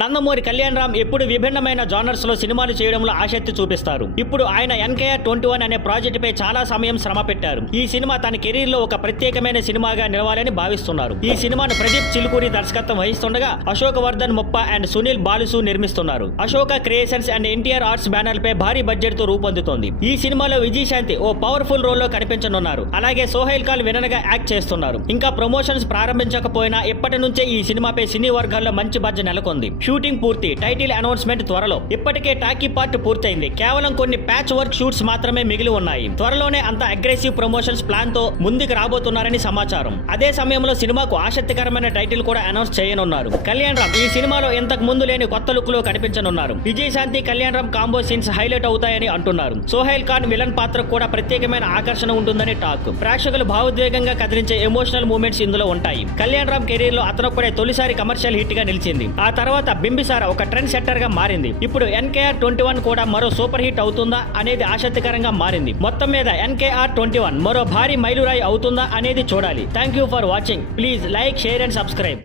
నందమూరి కళ్యాణ్ రామ్ ఎప్పుడు విభిన్నమైన జానర్స్ లో సినిమాలు చేయడంలో ఆసక్తి చూపిస్తారు. ఇప్పుడు ఆయన ఎన్కేఆర్ 21 అనే ప్రాజెక్ట్ పై చాలా సమయం శ్రమ పెట్టారు. ఈ సినిమా తన కెరీర్ లో ఒక ప్రత్యేకమైన సినిమాగా నిలవాలని భావిస్తున్నారు. ఈ సినిమాను ప్రదీప్ చిలుకూరి దర్శకత్వం వహిస్తుండగా అశోక్ వర్ధన్ ముప్ప అండ్ సునీల్ బాలుసు నిర్మిస్తున్నారు. Ashoka Creations and NTR Arts banner పై భారీ బడ్జెట్ తో రూపొందుతోంది. ఈ సినిమాలో విజయశాంతి ఓ పవర్ఫుల్ రోల్ లో కనిపించనున్నారు. అలాగే సోహైల్ ఖాన్ విలన్ గా యాక్ట్ చేస్తున్నారు. ఇంకా ప్రమోషన్స్ ప్రారంభించకపోయినా ఇప్పటి నుంచే ఈ సినిమాపై సినీ వర్గాల్లో మంచి బడ్జెట్ నెలకొంది. షూటింగ్ పూర్తి, టైటిల్ అనౌన్స్మెంట్ త్వరలో. ఇప్పటికే టాకీ పార్ట్ పూర్తయింది. కేవలం కొన్ని ప్యాచ్ వర్క్ షూట్స్ మాత్రమే మిగిలి ఉన్నాయి. త్వరలోనే అంత అగ్రెసివ్ ప్రమోషన్స్ ప్లాన్ తో ముందుకు రాబోతున్నారని సమాచారం. అదే సమయంలో సినిమాకు ఆసక్తికరమైన టైటిల్ కూడా అనౌన్స్ చేయనున్నారు. కళ్యాణ్ రామ్ ఈ సినిమాలో ఇంతకు ముందు లేని కొత్త లుక్ లో కనిపించనున్నారు. Vijayashanti Kalyan Ram combo scenes highlight అవుతాయని అంటున్నారు. సోహైల్ ఖాన్ విలన్ పాత్రకు కూడా ప్రత్యేకమైన ఆకర్షణ ఉంటుందని టాక్. ప్రేక్షకులు భావోద్వేగంగా కదిలించే ఎమోషనల్ మూమెంట్స్ ఇందులో ఉంటాయి. కళ్యాణ్ రామ్ కెరీర్ లో అతను కూడా తొలిసారి కమర్షియల్ హిట్ గా నిలిచింది. ఆ తర్వాత బింబిసార ఒక ట్రెండ్ సెట్టర్ గా మారింది. ఇప్పుడు ఎన్కేఆర్ 21 కూడా మరో సూపర్ హిట్ అవుతుందా అనేది ఆసక్తికరంగా మారింది. మొత్తం మీద ఎన్కేఆర్ 21 మరో భారీ మైలురాయి అవుతుందా అనేది చూడాలి. Thank you for watching. Please like, share and subscribe.